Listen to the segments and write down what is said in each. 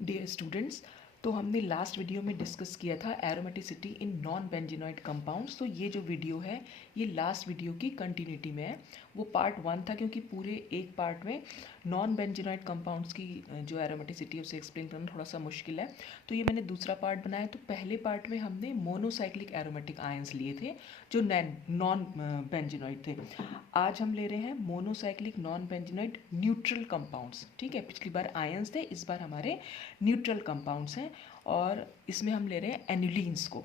Dear students, तो हमने last video में डिस्कस किया था aromaticity in non benzenoid compounds. तो ये जो वीडियो है ये लास्ट वीडियो की कंटिन्यूटी में है। वो पार्ट 1 था क्योंकि पूरे एक पार्ट में नॉन बेंजीनॉइड कंपाउंड्स की जो एरोमेटिसिटी है उसे एक्सप्लेन करना थोड़ा सा मुश्किल है। तो ये मैंने दूसरा पार्ट बनाया। तो पहले पार्ट में हमने मोनोसाइक्लिक एरोमेटिक आयंस लिए थे जो नॉन बेंजीनॉइड थे। आज हम ले रहे हैं monocyclic non benzenoid neutral compounds. ठीक है, पिछली बार आयंस थे, इस बार हमारे न्यूट्रल कंपाउंड्स हैं और इसमें हम ले रहे हैं एनिलीन्स को।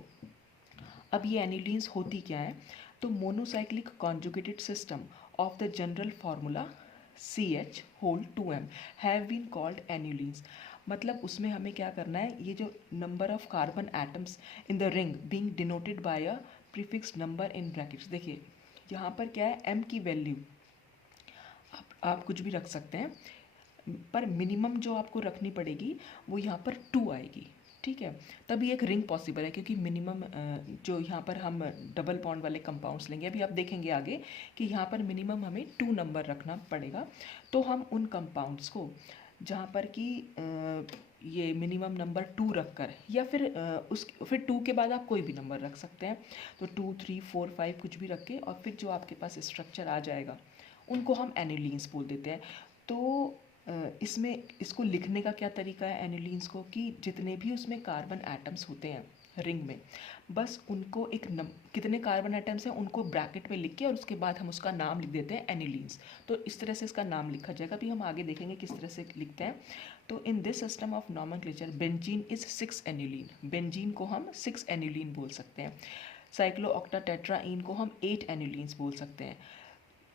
अब ये एनिलीन्स होती क्या है? तो monocyclic conjugated system of the general formula CH होल 2m have been called annulenes. मतलब उसमें हमें क्या करना है, ये जो number of carbon atoms in the ring being denoted by a prefix number in brackets. देखिए यहाँ पर क्या है, m की वैल्यू आप कुछ भी रख सकते हैं, पर मिनिमम जो आपको रखनी पड़ेगी वो यहाँ पर 2 आएगी। ठीक है, तभी एक रिंग पॉसिबल है क्योंकि मिनिमम जो यहाँ पर हम डबल बॉन्ड वाले कंपाउंड्स लेंगे, अभी आप देखेंगे आगे कि यहाँ पर मिनिमम हमें 2 नंबर रखना पड़ेगा। तो हम उन कंपाउंड्स को जहाँ पर कि ये मिनिमम नंबर 2 रख कर या फिर फिर 2 के बाद आप कोई भी नंबर रख सकते हैं। तो 2, 3, 4, 5 कुछ भी रख के और फिर जो आपके पास स्ट्रक्चर आ जाएगा उनको हम एनिलीन्स बोल देते हैं। तो इसमें इसको लिखने का क्या तरीका है एनिलीन्स को, कि जितने भी उसमें कार्बन एटम्स होते हैं रिंग में, बस उनको कितने कार्बन एटम्स हैं उनको ब्रैकेट में लिख के और उसके बाद हम उसका नाम लिख देते हैं एनिलीन्स। तो इस तरह से इसका नाम लिखा जाएगा। अभी हम आगे देखेंगे किस तरह से लिखते हैं। तो in this system of nomenclature benzene is 6 aniline. Benzene को हम 6 एनिलीन बोल सकते हैं। साइक्लोऑक्टाटेट्राईन को हम 8 एनिलीन्स बोल सकते हैं।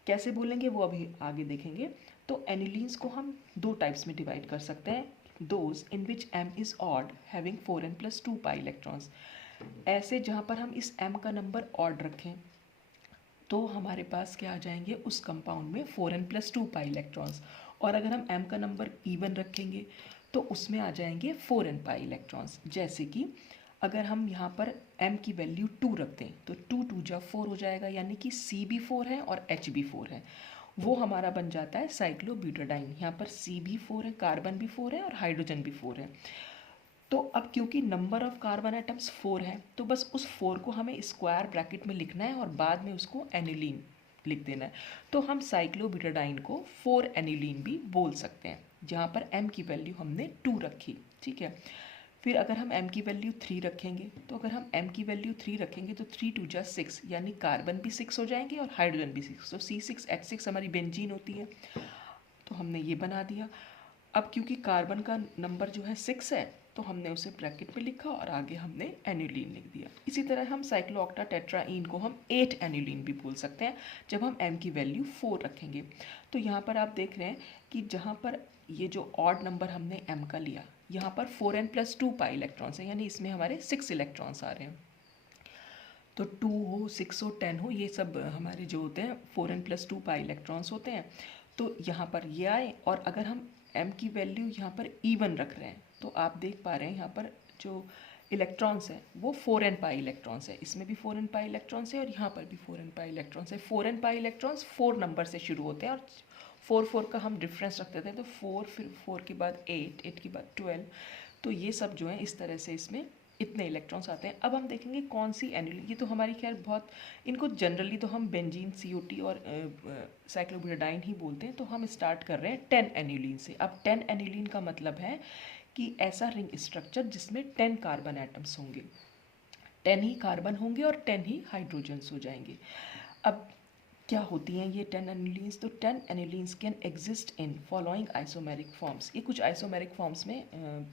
कैसे बोलेंगे वो अभी आगे देखेंगे। तो एनिलीन्स को हम दो टाइप्स में डिवाइड कर सकते हैं। Those in which m is odd having 4n + 2 pi electrons. ऐसे जहाँ पर हम इस m का नंबर ऑड रखें तो हमारे पास क्या आ जाएंगे, उस कंपाउंड में 4n + 2 पाई इलेक्ट्रॉन्स। और अगर हम m का नंबर इवन रखेंगे तो उसमें आ जाएंगे 4n पाई इलेक्ट्रॉन्स। जैसे कि अगर हम यहाँ पर m की वैल्यू 2 रख दें तो 2 2 जा 4 हो जाएगा, यानी कि C भी 4 है और H भी 4 है। वो हमारा बन जाता है साइक्लोब्यूटाडाइन। यहाँ पर C भी 4 है, कार्बन भी 4 है और हाइड्रोजन भी 4 है। तो अब क्योंकि नंबर ऑफ कार्बन एटम्स 4 है तो बस उस 4 को हमें स्क्वायर ब्रैकेट में लिखना है और बाद में उसको एनिलीन लिख देना है। तो हम साइक्लोब्यूटाडाइन को 4 एनिलीन भी बोल सकते हैं, जहाँ पर m की वैल्यू हमने 2 रखी। ठीक है, फिर अगर हम m की वैल्यू 3 रखेंगे तो अगर हम m की वैल्यू 3 रखेंगे तो 3 2 जा 6, यानी कार्बन भी 6 हो जाएंगे और हाइड्रोजन भी 6। तो C6H6 हमारी बेंजीन होती है। तो हमने ये बना दिया। अब क्योंकि कार्बन का नंबर जो है 6 है तो हमने उसे ब्रैकेट में लिखा और आगे हमने एनिलीन लिख दिया। इसी तरह हम साइक्लोऑक्टाटेट्राईन को हम 8 एनिलीन भी बोल सकते हैं जब हम m की वैल्यू 4 रखेंगे। तो यहाँ पर आप देख रहे हैं कि जहाँ पर ये जो ऑड नंबर हमने m का लिया, यहाँ पर 4n + 2 पाई इलेक्ट्रॉन्स है, यानी इसमें हमारे 6 इलेक्ट्रॉन्स आ रहे हैं। तो 2 हो, 6 हो, 10 हो, ये सब हमारे जो होते हैं 4n + 2 पाई इलेक्ट्रॉन्स होते हैं। तो यहाँ पर ये आए और अगर हम m की वैल्यू यहाँ पर इवन रख रहे हैं तो आप देख पा रहे हैं यहाँ पर जो इलेक्ट्रॉन्स है वो 4n पाई इलेक्ट्रॉन्स है। इसमें भी 4n पाई इलेक्ट्रॉन्स है और यहाँ पर भी 4n पाई इलेक्ट्रॉन्स है। 4n पाई इलेक्ट्रॉन्स 4 नंबर से शुरू होते हैं और 4 4 का हम डिफरेंस रख देते हैं। तो 4, फिर 4 के बाद 8, 8 के बाद 12। तो ये सब जो है इस तरह से इसमें इतने इलेक्ट्रॉन्स आते हैं। अब हम देखेंगे कौन सी एनिलीन, ये तो हमारी खैर बहुत, इनको जनरली तो हम बेंजीन, CO2 और साइक्लोब्यूटाडाइन ही बोलते हैं। तो हम स्टार्ट कर रहे हैं 10 एनिलीन से। अब 10 एनिलीन का मतलब है कि ऐसा रिंग स्ट्रक्चर जिसमें 10 कार्बन एटम्स होंगे, 10 ही कार्बन होंगे और 10 ही हाइड्रोजन्स हो जाएंगे। अब क्या होती हैं ये 10 एनिलीन्स? तो 10 annulenes can exist in following isomeric forms. ये कुछ आइसोमेरिक फॉर्म्स में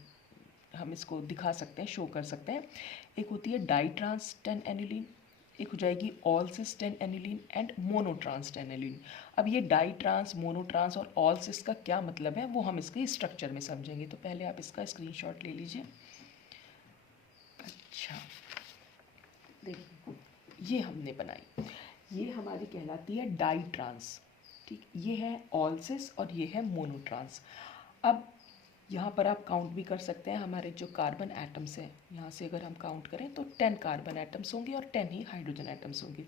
हम इसको दिखा सकते हैं, शो कर सकते हैं। एक होती है डाई ट्रांस 10 एनिलीन, एक हो जाएगी all cis 10 annulene and monotrans 10 annulene. अब ये डाई ट्रांस, मोनोट्रांस और ऑल सिस का क्या मतलब है वो हम इसके स्ट्रक्चर में समझेंगे। तो पहले आप इसका स्क्रीनशॉट ले लीजिए। अच्छा, देखो ये हमने बनाई, ये हमारी कहलाती है डाई ट्रांस। ठीक, ये है ऑल सिस और ये है मोनोट्रांस। अब यहाँ पर आप काउंट भी कर सकते हैं, हमारे जो कार्बन एटम्स हैं यहाँ से अगर हम काउंट करें तो 10 कार्बन एटम्स होंगे और 10 ही हाइड्रोजन एटम्स होंगे।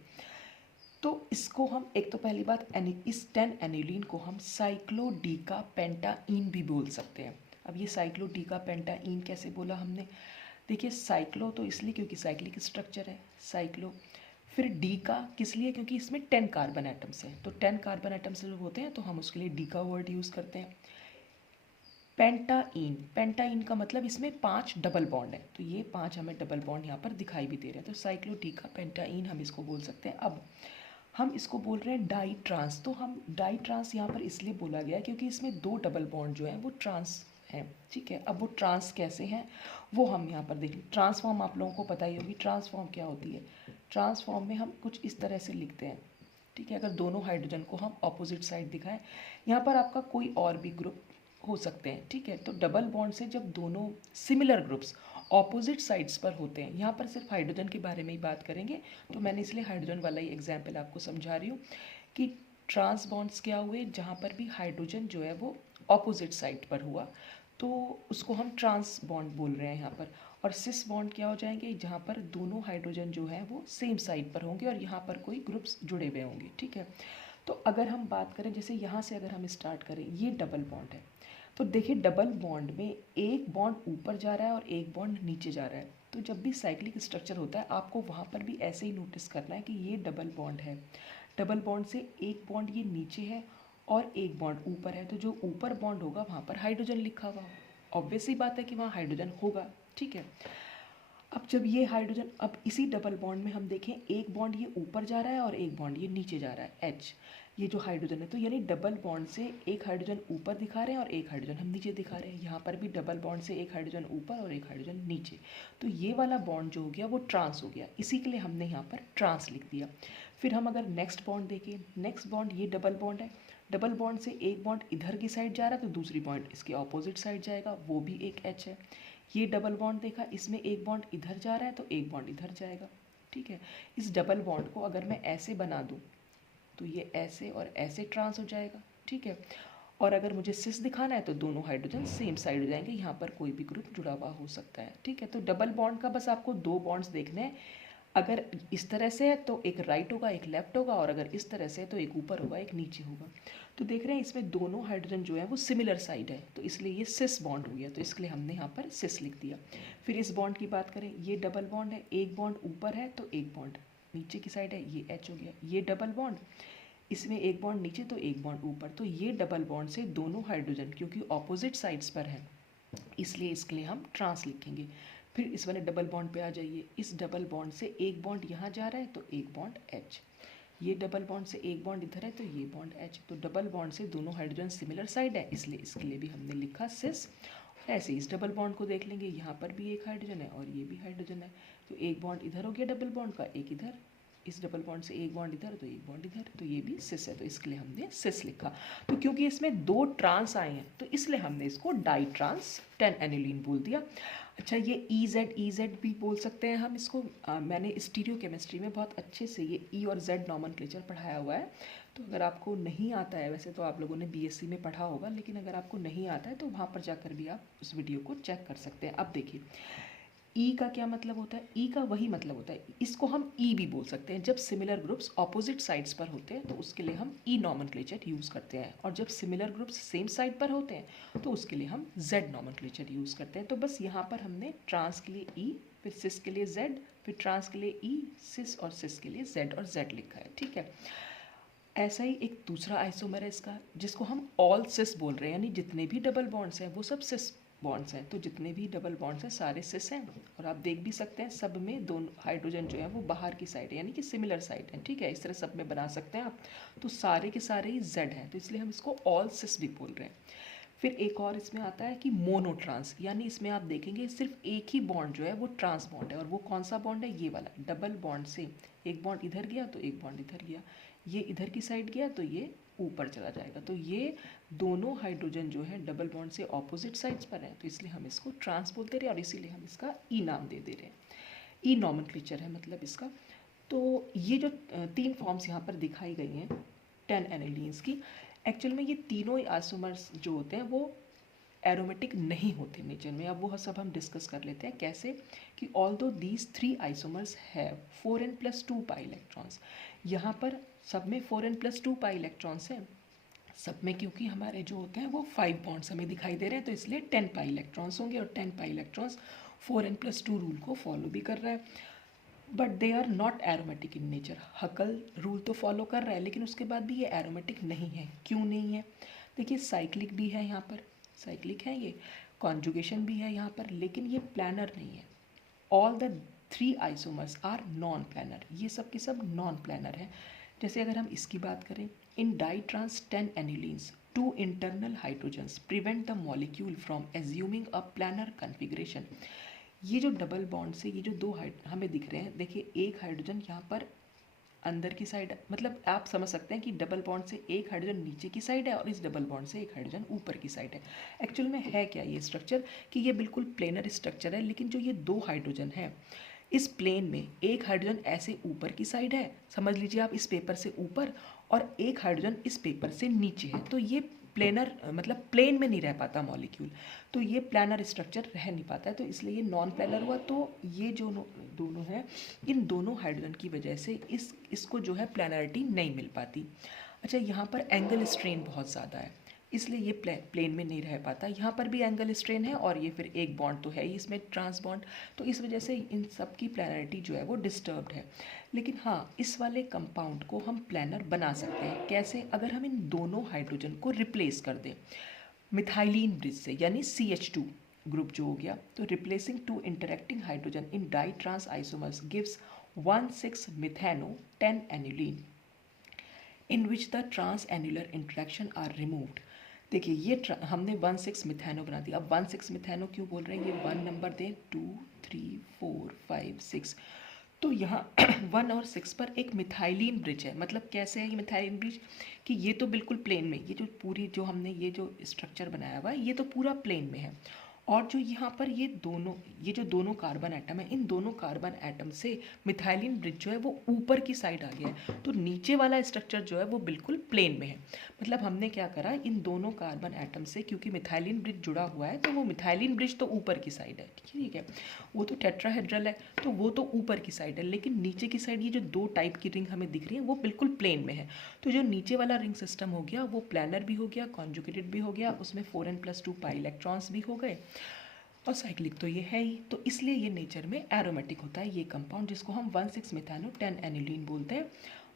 तो इसको हम, एक तो पहली बात, इस 10 एनिलीन को हम साइक्लोडीका पेंटाइन भी बोल सकते हैं। अब ये साइक्लो डीका पेंटाइन कैसे बोला हमने? देखिए साइक्लो तो इसलिए क्योंकि साइक्लिक स्ट्रक्चर है साइक्लो। फिर डी का किस लिए? क्योंकि इसमें 10 कार्बन एटम्स हैं, तो 10 कार्बन एटम्स जब होते हैं तो हम उसके लिए डी का वर्ड यूज़ करते हैं। पेंटाइन, पेंटाइन का मतलब इसमें 5 डबल बॉन्ड है, तो ये 5 हमें डबल बॉन्ड यहाँ पर दिखाई भी दे रहे हैं, तो साइक्लो डी का पेंटाइन हम इसको बोल सकते हैं। अब हम इसको बोल रहे हैं डाई ट्रांस, तो हम डाई ट्रांस यहाँ पर इसलिए बोला गया क्योंकि इसमें 2 डबल बॉन्ड जो हैं वो ट्रांस हैं, ठीक है। अब वो ट्रांस कैसे हैं वो हम यहाँ पर देखें। ट्रांसफॉर्म आप लोगों को पता ही होगी, ट्रांसफॉर्म क्या होती है। ट्रांसफॉर्म में हम कुछ इस तरह से लिखते हैं, ठीक है। अगर दोनों हाइड्रोजन को हम ऑपोजिट साइड दिखाएं, यहाँ पर आपका कोई और भी ग्रुप हो सकते हैं, ठीक है। तो डबल बॉन्ड से जब दोनों सिमिलर ग्रुप्स ऑपोजिट साइड्स पर होते हैं, यहाँ पर सिर्फ हाइड्रोजन के बारे में ही बात करेंगे, तो मैंने इसलिए हाइड्रोजन वाला ही एग्जाम्पल आपको समझा रही हूँ कि ट्रांस बॉन्ड्स क्या हुए, जहाँ पर भी हाइड्रोजन जो है वो ऑपोजिट साइड पर हुआ, तो उसको हम ट्रांस बॉन्ड बोल रहे हैं यहाँ पर। और सिस बॉन्ड क्या हो जाएंगे, जहाँ पर दोनों हाइड्रोजन जो है वो सेम साइड पर होंगे और यहाँ पर कोई ग्रुप्स जुड़े हुए होंगे, ठीक है। तो अगर हम बात करें, जैसे यहाँ से अगर हम स्टार्ट करें, ये डबल बॉन्ड है, तो देखिए डबल बॉन्ड में एक बॉन्ड ऊपर जा रहा है और एक बॉन्ड नीचे जा रहा है, तो जब भी साइक्लिक स्ट्रक्चर होता है आपको वहाँ पर भी ऐसे ही नोटिस करना है कि ये डबल बॉन्ड है। डबल बॉन्ड से एक बॉन्ड ये नीचे है और एक बॉन्ड ऊपर है, तो जो ऊपर बॉन्ड होगा वहाँ पर हाइड्रोजन लिखा हुआ, ऑब्वियस ही बात है कि वहाँ हाइड्रोजन होगा, ठीक है। अब जब ये हाइड्रोजन, अब इसी डबल बॉन्ड में हम देखें एक बॉन्ड ये ऊपर जा रहा है और एक बॉन्ड ये नीचे जा रहा है, H, ये जो हाइड्रोजन है, तो यानी डबल बॉन्ड से एक हाइड्रोजन ऊपर दिखा रहे हैं और एक हाइड्रोजन हम नीचे दिखा रहे हैं। यहाँ पर भी डबल बॉन्ड से एक हाइड्रोजन ऊपर और एक हाइड्रोजन नीचे, तो ये वाला बॉन्ड जो हो गया वो ट्रांस हो गया, इसी के लिए हमने यहाँ पर ट्रांस लिख दिया। फिर हम अगर नेक्स्ट बॉन्ड देखें, नेक्स्ट बॉन्ड ये डबल बॉन्ड है, डबल बॉन्ड से एक बॉन्ड इधर की साइड जा रहा है तो दूसरी बॉन्ड इसके ऑपोजिट साइड जाएगा, वो भी एक H है। ये डबल बॉन्ड देखा, इसमें एक बॉन्ड इधर जा रहा है तो एक बॉन्ड इधर जाएगा, ठीक है। इस डबल बॉन्ड को अगर मैं ऐसे बना दूँ तो ये ऐसे और ऐसे ट्रांस हो जाएगा, ठीक है। और अगर मुझे सिस दिखाना है तो दोनों हाइड्रोजन सेम साइड हो जाएंगे, यहाँ पर कोई भी ग्रुप जुड़ा हुआ हो सकता है, ठीक है। तो डबल बॉन्ड का बस आपको 2 बॉन्ड्स देखने हैं, अगर इस तरह से है तो एक राइट होगा एक लेफ्ट होगा, और अगर इस तरह से है तो एक ऊपर होगा एक नीचे होगा। तो देख रहे हैं इसमें दोनों हाइड्रोजन जो है वो सिमिलर साइड है, तो इसलिए ये सिस बॉन्ड हो गया, तो इसके लिए हमने यहाँ पर सिस लिख दिया। फिर इस बॉन्ड की बात करें, ये डबल बॉन्ड है, एक बॉन्ड ऊपर है तो एक बॉन्ड नीचे की साइड है, ये H हो गया। ये डबल बॉन्ड, इसमें एक बॉन्ड नीचे तो एक बॉन्ड ऊपर, तो ये डबल बॉन्ड से दोनों हाइड्रोजन क्योंकि ऑपोजिट साइड्स पर है इसलिए इसके लिए हम ट्रांस लिखेंगे। फिर इस वाले डबल बॉन्ड पे आ जाइए, इस डबल बॉन्ड से एक बॉन्ड यहाँ जा रहा है तो एक बॉन्ड H, ये डबल बॉन्ड से एक बॉन्ड इधर है तो ये बॉन्ड H, तो डबल बॉन्ड से दोनों हाइड्रोजन सिमिलर साइड है इसलिए इसके लिए भी हमने लिखा सिस। ऐसे इस डबल बॉन्ड को देख लेंगे, यहाँ पर भी एक हाइड्रोजन है और ये भी हाइड्रोजन है, तो एक बॉन्ड इधर हो गया डबल बॉन्ड का, एक इधर, इस डबल बॉन्ड से एक बॉन्ड इधर तो एक बॉन्ड इधर, तो ये भी सिस है, तो इसके लिए हमने सिस लिखा। तो क्योंकि इसमें 2 ट्रांस आए हैं तो इसलिए हमने इसको डाई ट्रांस 10 एनिलीन बोल दिया। अच्छा, ये EZ भी बोल सकते हैं हम इसको, मैंने स्टीरियो केमिस्ट्री में बहुत अच्छे से ये E और Z नॉमेनक्लेचर पढ़ाया हुआ है, तो अगर आपको नहीं आता है, वैसे तो आप लोगों ने BSc में पढ़ा होगा, लेकिन अगर आपको नहीं आता है तो वहाँ पर जाकर भी आप उस वीडियो को चेक कर सकते हैं। अब देखिए ई का क्या मतलब होता है, ई का वही मतलब होता है, इसको हम ई भी बोल सकते हैं, जब सिमिलर ग्रुप्स ऑपोजिट साइड्स पर होते हैं तो उसके लिए हम ई नॉमेनक्लेचर यूज़ करते हैं, और जब सिमिलर ग्रुप्स सेम साइड पर होते हैं तो उसके लिए हम जेड नॉमेनक्लेचर यूज़ करते हैं। तो बस यहाँ पर हमने ट्रांस के लिए ई, फिर सिस के लिए जेड, फिर ट्रांस के लिए ई, सिस और सिस के लिए जेड और जेड लिखा है, ठीक है। ऐसा ही एक दूसरा आइसोमर है इसका, जिसको हम ऑल सिस बोल रहे हैं, यानी जितने भी डबल बॉन्ड्स हैं वो सब सिस बॉन्ड्स हैं, तो जितने भी डबल बॉन्ड्स हैं सारे सिस हैं, और आप देख भी सकते हैं सब में दोनों हाइड्रोजन जो है वो बाहर की साइड है, यानी कि सिमिलर साइड है, ठीक है। इस तरह सब में बना सकते हैं आप, तो सारे के सारे ही जेड हैं, तो इसलिए हम इसको ऑल सिस भी बोल रहे हैं। फिर एक और इसमें आता है कि मोनोट्रांस, यानी इसमें आप देखेंगे सिर्फ एक ही बॉन्ड जो है वो ट्रांस बॉन्ड है, और वो कौन सा बॉन्ड है, ये वाला डबल बॉन्ड से एक बॉन्ड इधर गया तो एक बॉन्ड इधर गया, ये इधर की साइड गया तो ये ऊपर चला जाएगा, तो ये दोनों हाइड्रोजन जो है डबल बॉन्ड से ऑपोजिट साइड्स पर हैं, तो इसलिए हम इसको ट्रांस बोलते रहे और इसीलिए हम इसका ई नाम दे रहे हैं, ई नॉमेनक्लेचर है मतलब इसका। तो ये जो 3 फॉर्म्स यहाँ पर दिखाई गई हैं 10 एनिलीन्स की, एक्चुअल में ये तीनों आइसोमर्स जो होते हैं वो एरोमेटिक नहीं होते नेचर में। अब वो सब हम डिस्कस कर लेते हैं कैसे, कि although these 3 isomers have 4n+2 pi electrons, यहाँ पर सब में 4n+2 पाई इलेक्ट्रॉन्स हैं, सब में क्योंकि हमारे जो होते हैं वो 5 बॉन्ड्स हमें दिखाई दे रहे हैं, तो इसलिए 10 पाई इलेक्ट्रॉन्स होंगे, और 10 पाई इलेक्ट्रॉन्स 4n+2 रूल को फॉलो भी कर रहा है, but they are not aromatic in nature. Huckel rule तो फॉलो कर रहा है लेकिन उसके बाद भी ये एरोमेटिक नहीं है। क्यों नहीं है? देखिए साइक्लिक भी है यहाँ पर, साइक्लिक है ये, कॉन्जुगेशन भी है यहाँ पर, लेकिन ये प्लानर नहीं है। All the 3 isomers are non planar, ये सब के सब नॉन प्लानर हैं। जैसे अगर हम इसकी बात करें, in ditrans 10 annulenes 2 internal hydrogens prevent the molecule from assuming a planar configuration. ये जो डबल बॉन्ड से ये जो दो हमें दिख रहे हैं, देखिए एक हाइड्रोजन यहाँ पर अंदर की साइड, मतलब आप समझ सकते हैं कि डबल बॉन्ड से एक हाइड्रोजन नीचे की साइड है और इस डबल बॉन्ड से एक हाइड्रोजन ऊपर की साइड है। एक्चुअल में है क्या ये स्ट्रक्चर, कि ये बिल्कुल प्लेनर स्ट्रक्चर है, लेकिन जो ये दो हाइड्रोजन है इस प्लेन में, एक हाइड्रोजन ऐसे ऊपर की साइड है, समझ लीजिए आप इस पेपर से ऊपर, और एक हाइड्रोजन इस पेपर से नीचे है, तो ये प्लेनर मतलब प्लेन में नहीं रह पाता मॉलिक्यूल, तो ये प्लानर स्ट्रक्चर रह नहीं पाता है, तो इसलिए ये नॉन प्लानर हुआ। तो ये जो दोनों हैं, इन दोनों हाइड्रोजन की वजह से इसको जो है प्लानरिटी नहीं मिल पाती। अच्छा, यहाँ पर एंगल स्ट्रेन बहुत ज़्यादा है, इसलिए ये प्लेन में नहीं रह पाता। यहाँ पर भी एंगल स्ट्रेन है और ये फिर एक बॉन्ड तो है ही इसमें, ट्रांस बॉन्ड, तो इस वजह से इन सब की प्लानरिटी जो है वो डिस्टर्ब्ड है। लेकिन हाँ, इस वाले कंपाउंड को हम प्लानर बना सकते हैं। कैसे? अगर हम इन दोनों हाइड्रोजन को रिप्लेस कर दें मिथाइलिन ब्रिज से, यानी CH2 ग्रुप जो हो गया, तो replacing two interacting hydrogen in di trans isomers gives 1,6 methano 10 annulene in which the trans annular interaction are removed. देखिए ये हमने 1,6 मिथेनो बना दिया। अब 1,6 मिथेनो क्यों बोल रहे हैं, ये 1 नंबर दें, 2 3 4 5 6, तो यहाँ 1 और 6 पर एक मिथाइलिन ब्रिज है। मतलब कैसे है ये मिथाइलिन ब्रिज, कि ये तो बिल्कुल प्लेन में, ये जो पूरी जो हमने ये जो स्ट्रक्चर बनाया हुआ है ये तो पूरा प्लेन में है, और जो यहाँ पर ये जो दोनों कार्बन एटम है, इन दोनों कार्बन एटम से मिथाइलिन ब्रिज जो है वो ऊपर की साइड आ गया है, तो नीचे वाला स्ट्रक्चर जो है वो बिल्कुल प्लेन में है। मतलब हमने क्या करा, इन दोनों कार्बन एटम से क्योंकि मिथाइलिन ब्रिज जुड़ा हुआ है, तो वो मिथाइलिन ब्रिज तो ऊपर की साइड है, ठीक है, वो तो टेट्राहेड्रल है, तो वो तो ऊपर की साइड है, लेकिन नीचे की साइड ये जो दो टाइप की रिंग हमें दिख रही है वो बिल्कुल प्लेन में है। तो जो नीचे वाला रिंग सिस्टम हो गया वो प्लानर भी हो गया, कॉन्जुगेटेड भी हो गया, उसमें 4n+2 पाई इलेक्ट्रॉन्स भी हो गए, और साइक्लिक तो ये है ही, तो इसलिए ये नेचर में एरोमेटिक होता है ये कंपाउंड, जिसको हम 1,6 मिथानो 10 एनिलीन बोलते हैं।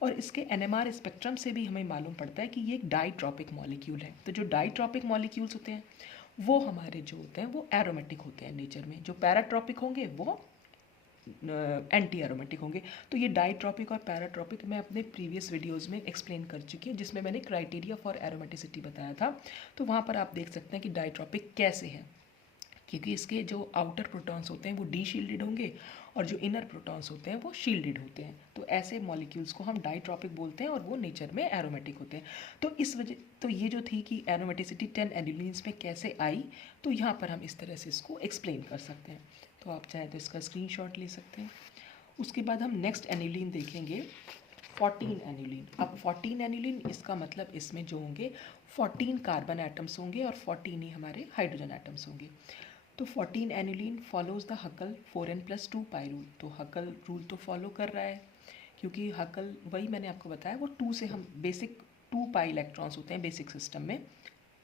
और इसके NMR स्पेक्ट्रम से भी हमें मालूम पड़ता है कि ये एक डाइट्रॉपिक मॉलिक्यूल है। तो जो डाइट्रॉपिक मॉलिक्यूल्स होते हैं वो हमारे जो होते हैं वो एरोमेटिक होते हैं नेचर में, जो पैराट्रॉपिक होंगे वो एंटी एरोमेटिक होंगे। तो ये डाइट्रॉपिक और पैराट्रॉपिक मैं अपने प्रीवियस वीडियोस में एक्सप्लेन कर चुकी हूँ, जिसमें मैंने क्राइटेरिया फॉर एरोमेटिसिटी बताया था, तो वहाँ पर आप देख सकते हैं कि डाइट्रॉपिक कैसे है, क्योंकि इसके जो आउटर प्रोटॉन्स होते हैं वो डी शील्डेड होंगे और जो इनर प्रोटॉन्स होते हैं वो शील्डेड होते हैं। तो ऐसे मॉलिक्यूल्स को हम डाइट्रॉपिक बोलते हैं और वो नेचर में एरोमेटिक होते हैं। तो इस वजह, तो ये जो थी कि एरोमेटिसिटी 10 एनिलीन्स में कैसे आई, तो यहाँ पर हम इस तरह से इसको एक्सप्लेन कर सकते हैं। तो आप चाहें तो इसका स्क्रीनशॉट ले सकते हैं। उसके बाद हम नेक्स्ट एनिलीन देखेंगे, 14 एनिलीन। अब 14 एनिलीन, इसका मतलब इसमें जो होंगे 14 कार्बन एटम्स होंगे और 14 ही हमारे हाइड्रोजन एटम्स होंगे। तो 14 annulene follows the Huckel 4n+2 pi rule. तो हकल रूल तो फॉलो कर रहा है, क्योंकि हकल वही मैंने आपको बताया, वो 2 से हम बेसिक 2 पाई इलेक्ट्रॉन्स होते हैं बेसिक सिस्टम में।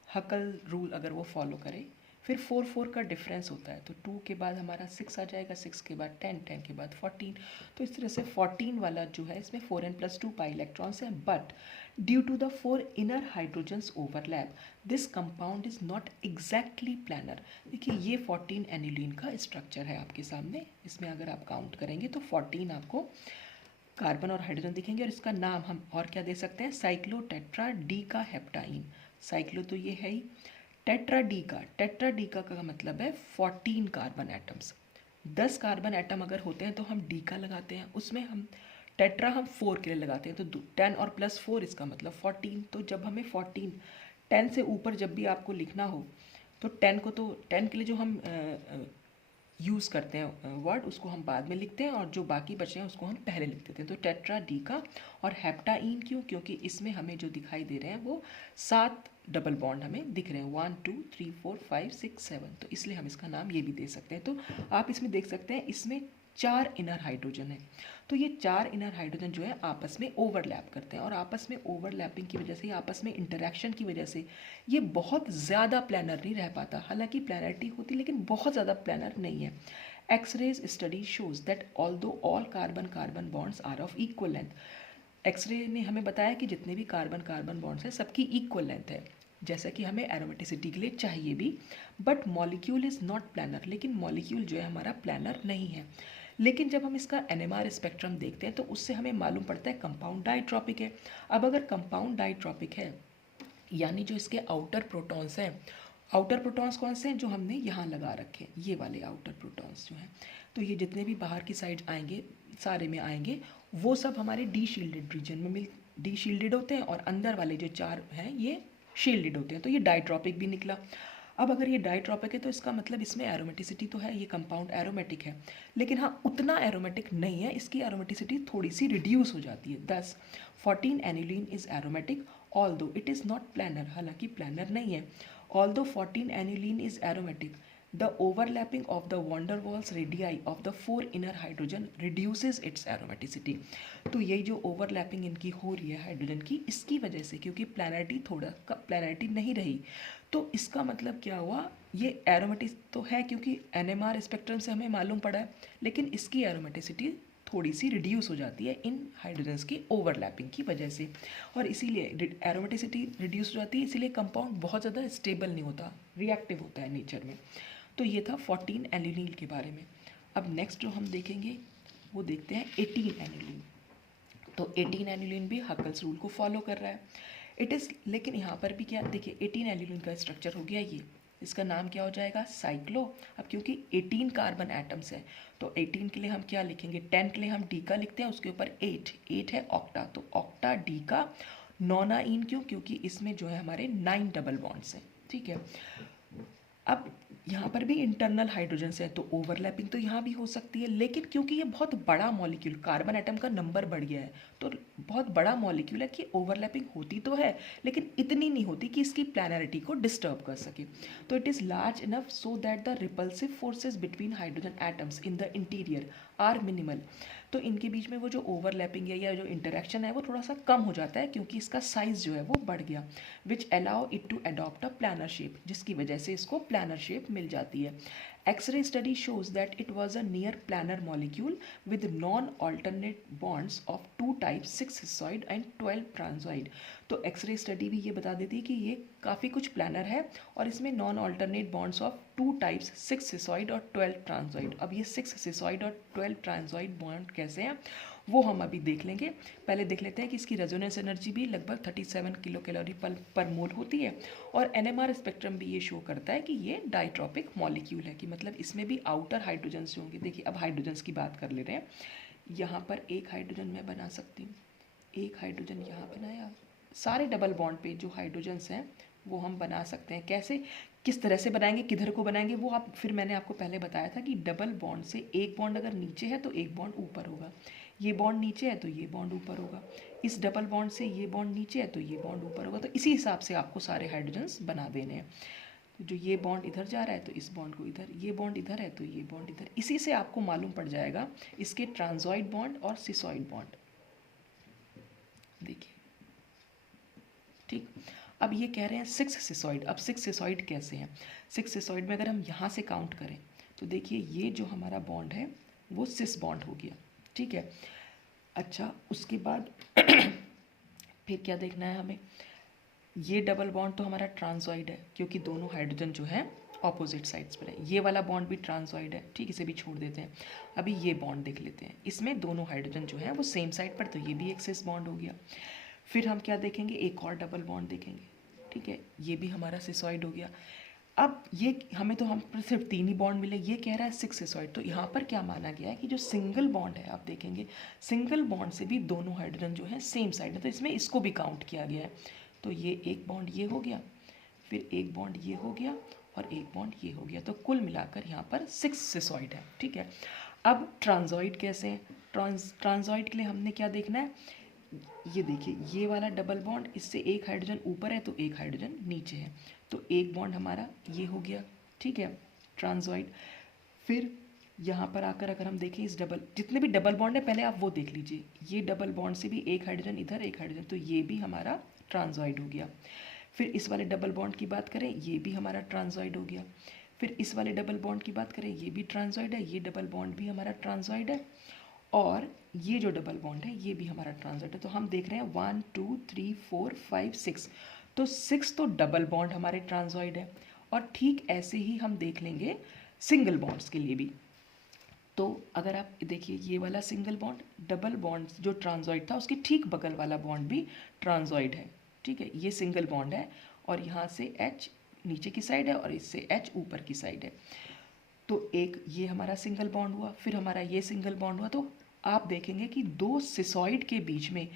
हकल रूल अगर वो फॉलो करे, फिर 4 का डिफरेंस होता है, तो 2 के बाद हमारा 6 आ जाएगा, 6 के बाद 10, 10 के बाद 14। तो इस तरह से 14 वाला जो है इसमें 4n+2 पाई इलेक्ट्रॉन्स हैं, but due to the 4 inner hydrogens overlap this compound is not exactly planar. देखिए ये 14 एनिलीन का स्ट्रक्चर है आपके सामने, इसमें अगर आप काउंट करेंगे तो 14 आपको कार्बन और हाइड्रोजन दिखेंगे, और इसका नाम हम और क्या दे सकते हैं, साइक्लोटेट्रा डी का हेप्टाइन। साइक्लो तो ये है ही, टेट्रा डी का मतलब है 14 कार्बन एटम्स। 10 कार्बन एटम अगर होते हैं तो हम डी का लगाते हैं, उसमें हम टेट्रा हम 4 के लिए लगाते हैं, तो 10 और +4 इसका मतलब 14। तो जब हमें 14 10 से ऊपर जब भी आपको लिखना हो, तो 10 को तो 10 के लिए जो हम यूज़ करते हैं वर्ड, उसको हम बाद में लिखते हैं, और जो बाकी बचे हैं उसको हम पहले लिख देते हैं। तो टेट्रा डी का, और हेप्टाइन क्यों, क्योंकि इसमें हमें जो दिखाई दे रहे हैं वो 7 डबल बॉन्ड हमें दिख रहे हैं, 1 2 3 4 5 6 7, तो इसलिए हम इसका नाम ये भी दे सकते हैं। तो आप इसमें देख सकते हैं, इसमें 4 इनर हाइड्रोजन है। तो ये 4 इनर हाइड्रोजन जो है आपस में ओवरलैप करते हैं और आपस में ओवरलैपिंग की वजह से, आपस में इंटरेक्शन की वजह से ये बहुत ज़्यादा प्लानर नहीं रह पाता। हालांकि प्लानरिटी होती लेकिन बहुत ज़्यादा प्लानर नहीं है। X-rays study shows that although all carbon carbon bonds are of equal length, X-ray ने हमें बताया कि जितने भी कार्बन कार्बन बॉन्ड्स हैं सबकी इक्वल लेंथ है, जैसा कि हमें एरोमेटिसिटी के लिए चाहिए भी। But molecule is not planar, लेकिन मॉलिक्यूल जो है हमारा प्लानर नहीं है। लेकिन जब हम इसका एनएमआर स्पेक्ट्रम देखते हैं तो उससे हमें मालूम पड़ता है कंपाउंड डाइट्रॉपिक है। अब अगर कंपाउंड डाइट्रॉपिक है यानी जो इसके आउटर प्रोटॉन्स हैं, आउटर प्रोटॉन्स कौन से हैं, जो हमने यहाँ लगा रखे हैं, ये वाले आउटर प्रोटॉन्स जो हैं, तो ये जितने भी बाहर की साइड आएंगे सारे में आएंगे, वो सब हमारे डी शील्डेड रीजन में डी शील्डेड होते हैं और अंदर वाले जो 4 हैं ये शील्डेड होते हैं। तो ये डाइट्रॉपिक भी निकला। अब अगर ये डाइट्रॉपिक है तो इसका मतलब इसमें एरोमेटिसिटी तो है, ये कंपाउंड एरोमेटिक है, लेकिन हाँ उतना एरोमेटिक नहीं है, इसकी एरोमेटिसिटी थोड़ी सी रिड्यूस हो जाती है। 10 14 annulene is aromatic although it is not planar, हालांकि प्लानर नहीं है। Although 14 annulene is aromatic, the overlapping of the van der Waals radii of the 4 inner hydrogen reduces its aromaticity। तो यही जो ओवरलैपिंग इनकी हो रही है हाइड्रोजन की, इसकी वजह से, क्योंकि प्लानरिटी प्लानरिटी नहीं रही, तो इसका मतलब क्या हुआ, ये एरोमेटिक तो है क्योंकि एनएमआर स्पेक्ट्रम से हमें मालूम पड़ा है, लेकिन इसकी एरोमेटिसिटी थोड़ी सी रिड्यूस हो जाती है इन हाइड्रोजन्स की ओवरलैपिंग की वजह से, और इसीलिए एरोमेटिसिटी रिड्यूस हो जाती है, इसीलिए कंपाउंड बहुत ज़्यादा स्टेबल नहीं होता, रिएक्टिव होता है नेचर में। तो ये था 14 एनिलीन के बारे में। अब नेक्स्ट जो हम देखेंगे वो देखते हैं 18 एनिलीन। तो 18 एनिलीन भी हकल्स रूल को फॉलो कर रहा है। इट इज़, लेकिन यहाँ पर भी क्या देखिए, 18 एनिलीन का स्ट्रक्चर हो गया ये, इसका नाम क्या हो जाएगा, साइक्लो। अब क्योंकि 18 कार्बन एटम्स है तो 18 के लिए हम क्या लिखेंगे, 10 के लिए हम डी का लिखते हैं, उसके ऊपर 8 है ऑक्टा, तो ऑक्टा डी का नॉनाइन, क्यों, क्योंकि इसमें जो है हमारे 9 डबल बॉन्ड्स हैं, ठीक है। अब यहाँ पर भी इंटरनल हाइड्रोजन्स है तो ओवरलैपिंग तो यहाँ भी हो सकती है, लेकिन क्योंकि ये बहुत बड़ा मॉलिक्यूल, कार्बन एटम का नंबर बढ़ गया है तो बहुत बड़ा मॉलिक्यूल है कि ओवरलैपिंग होती तो है लेकिन इतनी नहीं होती कि इसकी प्लानरिटी को डिस्टर्ब कर सके। तो it is large enough so that the repulsive forces between hydrogen atoms in the interior are minimal. तो इनके बीच में वो जो ओवरलैपिंग है या जो इंटरेक्शन है वो थोड़ा सा कम हो जाता है क्योंकि इसका साइज जो है वो बढ़ गया, which allow it to adopt a planar shape, जिसकी वजह से इसको प्लानर शेप मिल जाती है। X-ray study shows that it was a near planar molecule with non-alternate bonds of 2 types 6 cis and 12 trans। तो एक्सरे स्टडी भी ये बता देती है कि ये काफ़ी कुछ प्लानर है और इसमें non alternate bonds of 2 types 6 cis और 12 trans। अब ये 6 cis और 12 trans बॉन्ड कैसे हैं वो हम अभी देख लेंगे। पहले देख लेते हैं कि इसकी रेजोनेंस एनर्जी भी लगभग 37 किलो कैलोरी पर मोल होती है और एनएमआर स्पेक्ट्रम भी ये शो करता है कि ये डाइट्रॉपिक मॉलिक्यूल है, कि मतलब इसमें भी आउटर हाइड्रोजन्स होंगे। देखिए अब हाइड्रोजन्स की बात कर ले रहे हैं, यहाँ पर एक हाइड्रोजन मैं बना सकती हूँ, एक हाइड्रोजन यहाँ बनाया, सारे डबल बॉन्ड पे जो हाइड्रोजन्स हैं वो हम बना सकते हैं। कैसे, किस तरह से बनाएंगे, किधर को बनाएंगे, वो आप फिर मैंने आपको पहले बताया था कि डबल बॉन्ड से एक बॉन्ड अगर नीचे है तो एक बॉन्ड ऊपर होगा, ये बॉन्ड नीचे है तो ये बॉन्ड ऊपर होगा, इस डबल बॉन्ड से ये बॉन्ड नीचे है तो ये बॉन्ड ऊपर होगा। तो इसी हिसाब से आपको सारे हाइड्रोजन्स बना देने हैं। तो जो ये बॉन्ड इधर जा रहा है तो इस बॉन्ड को इधर, ये बॉन्ड इधर है तो ये बॉन्ड इधर, इसी से आपको मालूम पड़ जाएगा इसके ट्रांसॉइड बॉन्ड और सिसॉइड बॉन्ड। देखिए ठीक, अब ये कह रहे हैं 6 सिसॉइड। अब 6 सिसॉइड कैसे हैं, 6 सिसॉइड में अगर हम यहाँ से काउंट करें तो देखिए ये जो हमारा बॉन्ड है वो सिस बॉन्ड हो गया, ठीक है। अच्छा उसके बाद फिर क्या देखना है हमें, ये डबल बॉन्ड तो हमारा ट्रांसॉइड है क्योंकि दोनों हाइड्रोजन जो है ऑपोजिट साइड्स पर है, ये वाला बॉन्ड भी ट्रांसॉइड है, ठीक, इसे भी छोड़ देते हैं। अभी ये बॉन्ड देख लेते हैं, इसमें दोनों हाइड्रोजन जो है वो सेम साइड पर, तो ये भी एक सिस बॉन्ड हो गया। फिर हम क्या देखेंगे, एक और डबल बॉन्ड देखेंगे, ठीक है, ये भी हमारा सिसॉइड हो गया। अब ये हमें तो हम सिर्फ 3 ही बॉन्ड मिले, ये कह रहा है 6 सिसॉइड, तो यहाँ पर क्या माना गया है कि जो सिंगल बॉन्ड है, आप देखेंगे सिंगल बॉन्ड से भी दोनों हाइड्रोजन जो है सेम साइड है, तो इसमें इसको भी काउंट किया गया है। तो ये एक बॉन्ड ये हो गया, फिर एक बॉन्ड ये हो गया और एक बॉन्ड ये हो गया, तो कुल मिलाकर यहाँ पर 6 सिसॉइड है, ठीक है। अब ट्रांसॉइड कैसे हैं, ट्रांसॉइड के लिए हमने क्या देखना है, ये देखिए ये वाला डबल बॉन्ड, इससे एक हाइड्रोजन ऊपर है तो एक हाइड्रोजन नीचे है, तो एक बॉन्ड हमारा ये हो गया, ठीक है, ट्रांसॉइड। फिर यहाँ पर आकर अगर हम देखें इस डबल, जितने भी डबल बॉन्ड है पहले आप वो देख लीजिए, ये डबल बॉन्ड से भी एक हाइड्रोजन इधर एक हाइड्रोजन, तो ये भी हमारा ट्रांसॉइड हो गया। फिर इस वाले डबल बॉन्ड की बात करें, ये भी हमारा ट्रांसॉइड हो गया। फिर इस वाले डबल बॉन्ड की बात करें, ये भी ट्रांसॉइड है, ये डबल बॉन्ड भी हमारा ट्रांसॉइड है, और ये जो डबल बॉन्ड है ये भी हमारा ट्रांसॉइड है। तो हम देख रहे हैं 1 2 3 4 5 6, तो 6 तो डबल बॉन्ड हमारे ट्रांसॉइड है। और ठीक ऐसे ही हम देख लेंगे सिंगल बॉन्ड्स के लिए भी। तो अगर आप देखिए ये वाला सिंगल बॉन्ड, डबल बॉन्ड जो ट्रांसॉइड था उसके ठीक बगल वाला बॉन्ड भी ट्रांसॉइड है, ठीक है, ये सिंगल बॉन्ड है, और यहाँ से H नीचे की साइड है और इससे H ऊपर की साइड है। तो एक ये हमारा सिंगल बॉन्ड हुआ, फिर हमारा ये सिंगल बॉन्ड हुआ। तो आप देखेंगे कि दो सिसॉइड के बीच में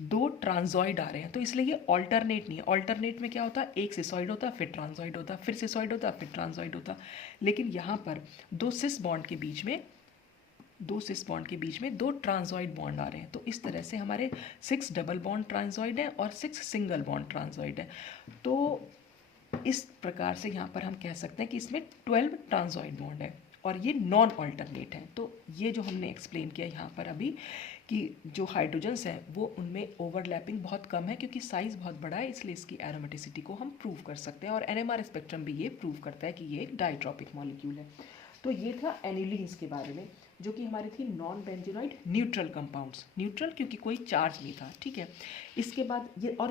दो ट्रांसॉइड आ रहे हैं, तो इसलिए ये ऑल्टरनेट नहीं है। ऑल्टरनेट में क्या होता है, एक सिसॉइड होता फिर ट्रांसॉइड होता, फिर सिसॉइड होता फिर ट्रांसॉइड होता, लेकिन यहाँ पर दो सिस बॉन्ड के बीच में दो ट्रांसॉइड बॉन्ड आ रहे हैं। तो इस तरह से हमारे 6 डबल बॉन्ड ट्रांसॉइड है और 6 सिंगल बॉन्ड ट्रांसॉइड है। तो इस प्रकार से यहाँ पर हम कह सकते हैं कि इसमें 12 ट्रांसॉइड बॉन्ड है और ये नॉन ऑल्टरनेट है। तो ये जो हमने एक्सप्लेन किया यहाँ पर अभी कि जो हाइड्रोजन्स हैं वो उनमें ओवरलैपिंग बहुत कम है, क्योंकि साइज़ बहुत बड़ा है, इसलिए इसकी एरोमेटिसिटी को हम प्रूव कर सकते हैं। और NMR स्पेक्ट्रम भी ये प्रूव करता है कि ये एक डाइट्रॉपिक मॉलिक्यूल है। तो ये था एनिलीन्स के बारे में, जो कि हमारी थी non benzenoid neutral compounds. Neutral क्योंकि कोई चार्ज नहीं था, ठीक है। इसके बाद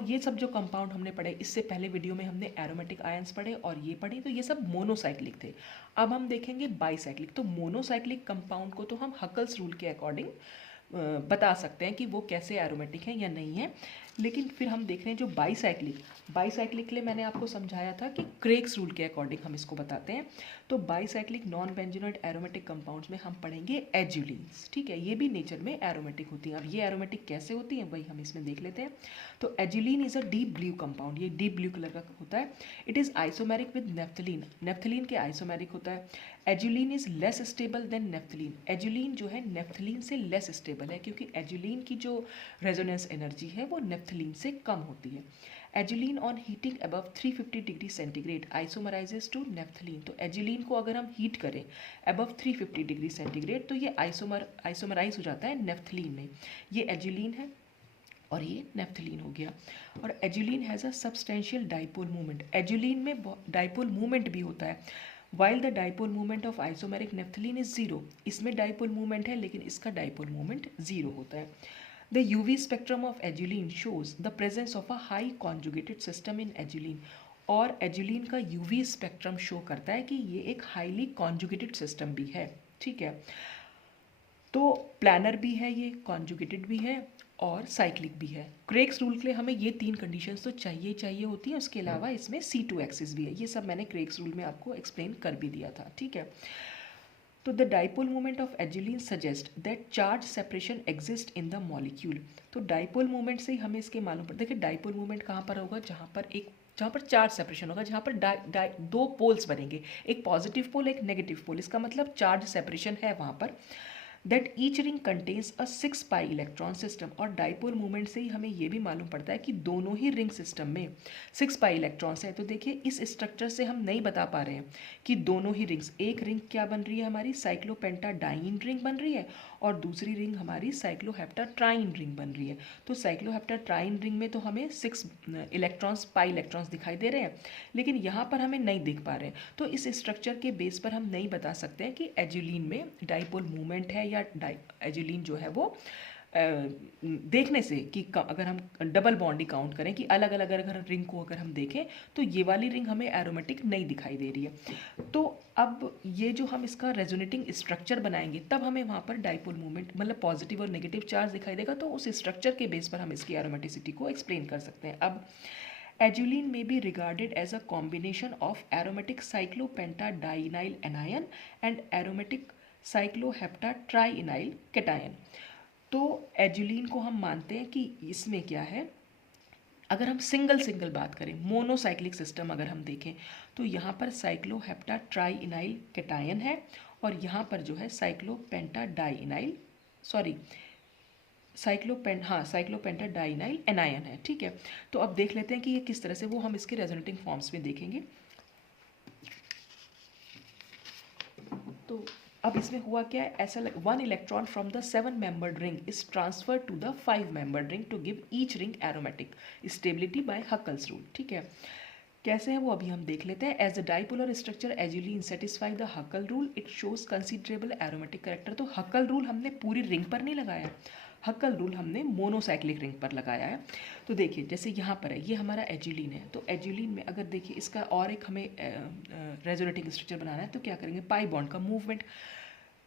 ये सब जो कंपाउंड हमने पढ़े, इससे पहले वीडियो में हमने एरोमेटिक आयंस पढ़े और ये पढ़े, तो ये सब मोनोसाइक्लिक थे। अब हम देखेंगे बाईसाइक्लिक। तो मोनोसाइक्लिक कंपाउंड को तो हम हकल्स रूल के अकॉर्डिंग बता सकते हैं कि वो कैसे एरोमेटिक हैं या नहीं है। लेकिन फिर हम देख रहे हैं जो बाईसाइक्लिक के लिए मैंने आपको समझाया था कि क्रेग्स रूल के अकॉर्डिंग हम इसको बताते हैं। तो bicyclic non benzenoid aromatic compounds में हम पढ़ेंगे एजुलिन्स, ठीक है। ये भी नेचर में एरोमेटिक होती हैं। अब ये एरोमेटिक कैसे होती हैं वही हम इसमें देख लेते हैं। तो azulene is a deep blue compound, ये डीप ब्लू कलर का होता है। It is isomeric with naphthalene, naphthalene के आइसोमेरिक होता है। Azulene is less stable then naphthalene, azulene जो है नेफ्थलीन से लेस स्टेबल है, क्योंकि एजुलिन की जो रेजोनेंस एनर्जी है वो नेफ्थलीन से कम होती है। Azulene on heating above 350 degree centigrade isomerizes to naphthalene. तो एजुलिन को अगर हम हीट करें अबव 350 डिग्री सेंटीग्रेड तो ये आइसोमराइज हो जाता है नेफ्थलीन में। ये एजुलिन है और ये नेफ्थलीन हो गया। और azulene has a substantial dipole movement, azulene में डाइपोल मूवमेंट भी होता है। While the dipole movement of isomeric naphthalene is zero, इसमें डाइपोल मूवमेंट है लेकिन इसका डाइपोल मूवमेंट जीरो होता है। The UV spectrum of azulene shows the presence of a high conjugated system in azulene, और एजुलिन का UV स्पेक्ट्रम शो करता है कि ये एक हाईली कॉन्जुगेटेड सिस्टम भी है, ठीक है। तो प्लानर भी है, ये कॉन्जुगेटेड भी है और साइक्लिक भी है। क्रेग्स रूल के लिए हमें ये 3 कंडीशंस तो चाहिए होती हैं। उसके अलावा इसमें C2 एक्सिस भी है। ये सब मैंने क्रेग्स रूल में आपको एक्सप्लेन कर भी दिया था, ठीक है। तो the dipole moment of azulene suggest that charge separation exist in the molecule. तो डाइपोल मोमेंट से ही हमें इसके मालूम पड़ता है। देखिए डाइपोल मोमेंट कहाँ पर होगा, जहाँ पर चार्ज सेपरेशन होगा, जहाँ पर दो पोल्स बनेंगे, एक पॉजिटिव पोल एक नेगेटिव पोल, इसका मतलब चार्ज सेपरेशन है वहाँ पर। That each ring contains a 6 pi electron system, और डाइपोल मूवमेंट से ही हमें ये भी मालूम पड़ता है कि दोनों ही रिंग सिस्टम में 6 पाई इलेक्ट्रॉन्स हैं। तो देखिए इस स्ट्रक्चर से हम नहीं बता पा रहे हैं कि दोनों ही रिंग्स, एक रिंग क्या बन रही है हमारी साइक्लोपेंटाडाइन रिंग बन रही है और दूसरी रिंग हमारी साइक्लोहेप्टाट्राइन रिंग बन रही है। तो साइक्लोहेप्टाट्राइन रिंग में तो हमें 6 इलेक्ट्रॉन्स पाई इलेक्ट्रॉन्स दिखाई दे रहे हैं, लेकिन यहाँ पर हमें नहीं दिख पा रहे हैं। तो इस स्ट्रक्चर के बेस पर हम नहीं बता सकते हैं कि एजुलिन में डाइपोल मूवमेंट है या एजुलिन जो है वो देखने से कि अगर हम डबल बॉन्ड ही काउंट करें कि अलग अलग अगर रिंग को अगर हम देखें तो ये वाली रिंग हमें एरोमेटिक नहीं दिखाई दे रही है। तो अब ये जो हम इसका रेजोनेटिंग स्ट्रक्चर बनाएंगे तब हमें वहाँ पर डाइपोल मूवमेंट मतलब पॉजिटिव और नेगेटिव चार्ज दिखाई देगा, तो उस स्ट्रक्चर के बेस पर हम इसकी एरोमेटिसिटी को एक्सप्लेन कर सकते हैं। अब azulene may be regarded as a combination of aromatic cyclopentadienyl anion and aromatic cycloheptatrienyl cation। तो एजुलिन को हम मानते हैं कि इसमें क्या है, अगर हम सिंगल बात करें मोनोसाइक्लिक सिस्टम अगर हम देखें तो यहाँ पर साइक्लोहेप्टाट्राइइनाइल कैटायन है और यहाँ पर जो है साइक्लोपेंटाडाइइनाइल साइक्लोपेंटाडाइनाइल एनायन है, ठीक है। तो अब देख लेते हैं कि ये किस तरह से वो हम इसके रेजोनेटिंग फॉर्म्स में देखेंगे। तो अब इसमें हुआ क्या है, ऐसा 1 electron from the 7 membered ring is transfer to the 5 membered ring to give each ring aromatic stability by Huckel's rule. ठीक है, कैसे है वो अभी हम देख लेते हैं। As the dipolar structure azulene satisfy the Huckel rule it shows considerable aromatic character. तो हकल रूल हमने पूरी रिंग पर नहीं लगाया, हकल रूल हमने मोनोसाइक्लिक रिंग पर लगाया है। तो देखिए जैसे यहाँ पर है, ये हमारा एजुलिन है, तो एजुलिन में अगर देखिए इसका और एक हमें रेजोनेटिंग स्ट्रक्चर बनाना है, तो क्या करेंगे, पाई बॉन्ड का मूवमेंट,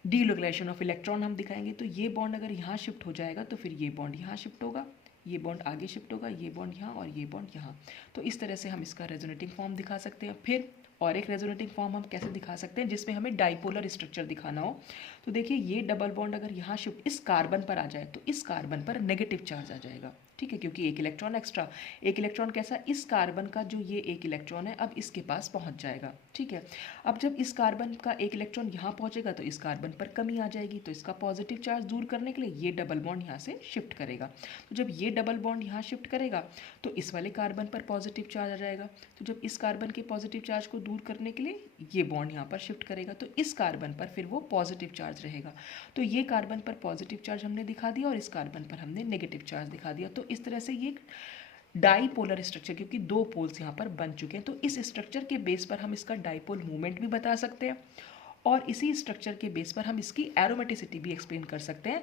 डीलोकलाइजेशन ऑफ इलेक्ट्रॉन हम दिखाएंगे। तो ये बॉन्ड अगर यहाँ शिफ्ट हो जाएगा तो फिर ये बॉन्ड यहाँ शिफ्ट होगा, ये बॉन्ड आगे शिफ्ट होगा, ये बॉन्ड यहाँ और ये बॉन्ड यहाँ। तो इस तरह से हम इसका रेजोनेटिंग फॉर्म दिखा सकते हैं। फिर और एक रेजोनेटिंग फॉर्म हम कैसे दिखा सकते हैं, जिसमें हमें डाइपोलर स्ट्रक्चर दिखाना हो। तो देखिए ये डबल बॉन्ड अगर यहाँ शिफ्ट इस कार्बन पर आ जाए तो इस कार्बन पर नेगेटिव चार्ज आ जाएगा। ठीक है, क्योंकि एक इलेक्ट्रॉन एक्स्ट्रा, एक इलेक्ट्रॉन कैसा, इस कार्बन का जो ये एक इलेक्ट्रॉन है अब इसके पास पहुंच जाएगा। ठीक है, अब जब इस कार्बन का एक इलेक्ट्रॉन यहाँ पहुंचेगा तो इस कार्बन पर कमी आ जाएगी, तो इसका पॉजिटिव चार्ज दूर करने के लिए ये डबल बॉन्ड यहाँ से शिफ्ट करेगा। तो जब ये डबल बॉन्ड यहाँ शिफ्ट करेगा तो इस वाले कार्बन पर पॉजिटिव चार्ज आ जाएगा। तो जब इस कार्बन के पॉजिटिव चार्ज को दूर करने के लिए ये बॉन्ड यहाँ पर शिफ्ट करेगा, तो इस कार्बन पर फिर वो पॉजिटिव चार्ज रहेगा। तो ये कार्बन पर पॉजिटिव चार्ज हमने दिखा दिया और इस कार्बन पर हमने नेगेटिव चार्ज दिखा दिया। तो इस तरह से ये डाईपोलर स्ट्रक्चर, क्योंकि दो पोल्स यहाँ पर बन चुके हैं, तो इस स्ट्रक्चर के बेस पर हम इसका डाईपोल मूवमेंट भी बता सकते हैं और इसी स्ट्रक्चर के बेस पर हम इसकी एरोमेटिसिटी भी एक्सप्लेन कर सकते हैं,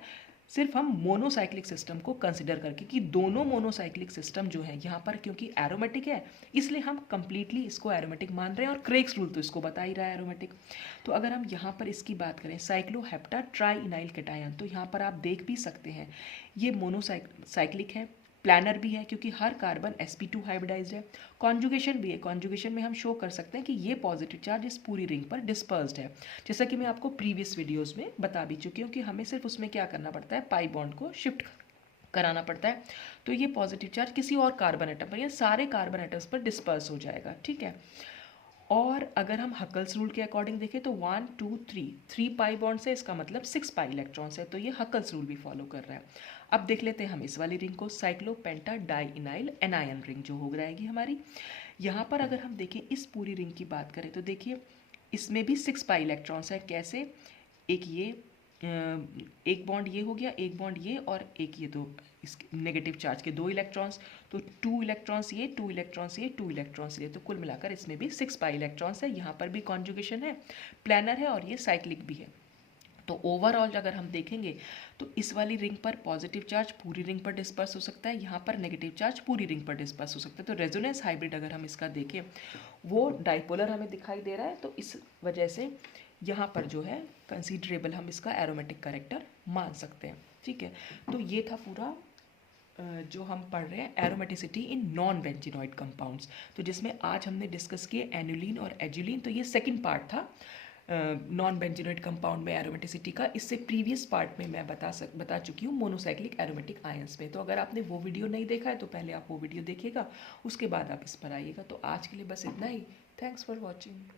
सिर्फ हम मोनोसाइक्लिक सिस्टम को कंसिडर करके कि दोनों मोनोसाइक्लिक सिस्टम जो है यहाँ पर क्योंकि एरोमेटिक है इसलिए हम कंप्लीटली इसको एरोमेटिक मान रहे हैं, और क्रेग्स रूल तो इसको बता ही रहा है एरोमेटिक। तो अगर हम यहाँ पर इसकी बात करें साइक्लोहेप्टा ट्राइइनाइल कैटायन, तो यहाँ पर आप देख भी सकते हैं ये मोनोसाइक्लिक है, प्लानर भी है क्योंकि हर कार्बन sp2 हाइब्रिडाइज्ड है, कॉन्जुगेशन भी है, कॉन्जुगेशन में हम शो कर सकते हैं कि ये पॉजिटिव चार्ज इस पूरी रिंग पर डिस्पर्स्ड है, जैसा कि मैं आपको प्रीवियस वीडियोस में बता भी चुकी हूँ कि हमें सिर्फ उसमें क्या करना पड़ता है, पाई बॉन्ड को शिफ्ट कराना पड़ता है। तो ये पॉजिटिव चार्ज किसी और कार्बन एटम पर या सारे कार्बन एटम्स पर डिस्पर्स हो जाएगा। ठीक है, और अगर हम हकल्स रूल के अकॉर्डिंग देखें तो 1 2 3 पाई बॉन्ड से, इसका मतलब 6 पाई इलेक्ट्रॉन्स है, तो ये हकल्स रूल भी फॉलो कर रहा है। अब देख लेते हैं हम इस वाली रिंग को, साइक्लोपेंटा डाइइनाइल एनायन रिंग जो हो जाएगी हमारी। यहाँ पर अगर हम देखें इस पूरी रिंग की बात करें तो देखिए इसमें भी 6 पाई इलेक्ट्रॉन्स है। कैसे, एक ये एक बॉन्ड ये हो गया, एक बॉन्ड ये और एक ये, दो इस नेगेटिव चार्ज के 2 इलेक्ट्रॉन्स, तो 2 इलेक्ट्रॉन्स ये, 2 इलेक्ट्रॉन्स ये, 2 इलेक्ट्रॉन्स ये, तो कुल मिलाकर इसमें भी 6 पाई इलेक्ट्रॉन्स है। यहाँ पर भी कॉन्जुगेशन है, प्लानर है और ये साइक्लिक भी है। तो ओवरऑल अगर हम देखेंगे तो इस वाली रिंग पर पॉजिटिव चार्ज पूरी रिंग पर डिस्पर्स हो सकता है, यहाँ पर नेगेटिव चार्ज पूरी रिंग पर डिस्पर्स हो सकता है। तो रेजोनेंस हाइब्रिड अगर हम इसका देखें वो डाइपोलर हमें दिखाई दे रहा है, तो इस वजह से यहाँ पर जो है कंसीडरेबल हम इसका एरोमेटिक कैरेक्टर मान सकते हैं। ठीक है, तो ये था पूरा जो हम पढ़ रहे हैं aromaticity in non benzenoid compounds, तो जिसमें आज हमने डिस्कस किए एनुलिन और एजुलिन। तो ये सेकंड पार्ट था नॉन बेंजीनॉइड कंपाउंड में एरोमेटिसिटी का। इससे प्रीवियस पार्ट में मैं बता चुकी हूँ मोनोसाइक्लिक एरोमेटिक आयंस में। तो अगर आपने वो वीडियो नहीं देखा है तो पहले आप वो वीडियो देखिएगा, उसके बाद आप इस पर आइएगा। तो आज के लिए बस इतना ही। Thanks for watching.